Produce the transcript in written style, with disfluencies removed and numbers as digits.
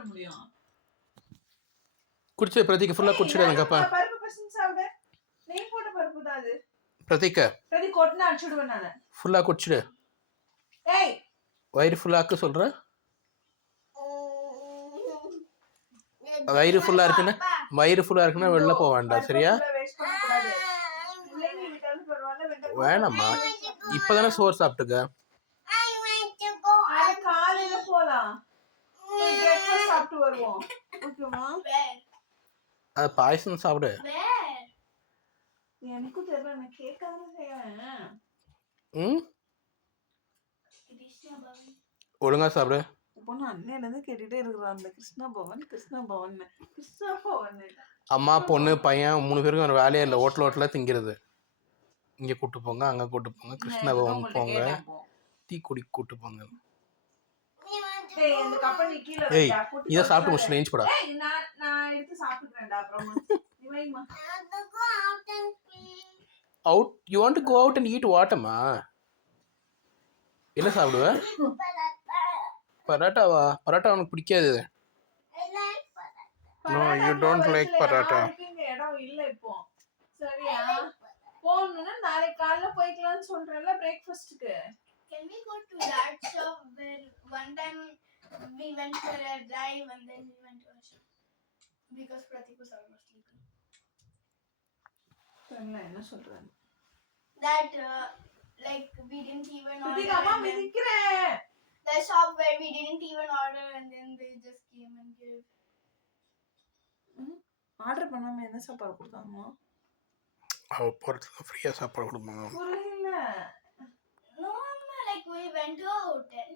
பண்ண முடியும்? குடிச்சு பிரதீக் ஃபுல்லா குடிச்சிடுங்கப்பா. பருப்பு பசங்க சாப்பிடு. நெய் போட்ட பருப்பு தான் அது. பிரதீக் கொட்டினா அடிச்சுடுவேன் நானு. ஃபுல்லா குடிச்சிடு. ஏய் வயிறு ஃபுல்லாக்கு சொல்கிறேன். வயிறு ஃபுல்லாக இருக்குன்னா வெளில போக வேண்டாம், சரியா? வேணாம்மா, இப்போ தானே சோறு சாப்பிட்டுக்க. காலையில போலாம், சாப்பிட்டு வருவோம். அது பாயசம் சாப்பிடு. எனக்கும் தெரியல, நான் கேட்காம செய்வேன். ஒழுங்கா சாப்பிடு. கேட்டுட்டே இருக்கிறான் அந்த கிருஷ்ணா பவன். அம்மா பொண்ணு பையன் 3 பேருக்கும் ஒரு வேலையே இல்லை, ஹோட்டலாக திங்கிறது. இங்கே கூட்டு போங்க, அங்கே கூட்டு போங்க, கிருஷ்ணா பவன் போங்க, டீ குடி கூட்டு போங்க. ஏய், இதை சாப்பிட்டு முடிச்சு ஏஞ்சி போடா. Out you want to go out and eat what அம்மா? என்ன சாப்பிடுவ? பரோட்டாவா? பரோட்டா உனக்கு பிடிக்காது. No you don't like parotta. இடம் இல்ல இப்போ, சரியா? போணும்னா நாளைக்கு காலையில போய்க்கலாம்னு சொல்றேன்ல பிரேக்ஃபாஸ்ட்க்கு. Can we go to that shop where one time we went for a drive and then we went to a shop because Pratik was almost sleeping. என்ன சொல்றேன்? That like we didn't even order. Pratik amma midikre. The shop where we didn't even order and then they just came and gave. Order பண்ணாம என்ன சாப்பாடு கொடுத்தாங்கம்மா? அவ போறதுக்கு ஃப்ரீயா சாப்பாடு கொடுப்பாங்க. புரியல. No, like we went to a hotel.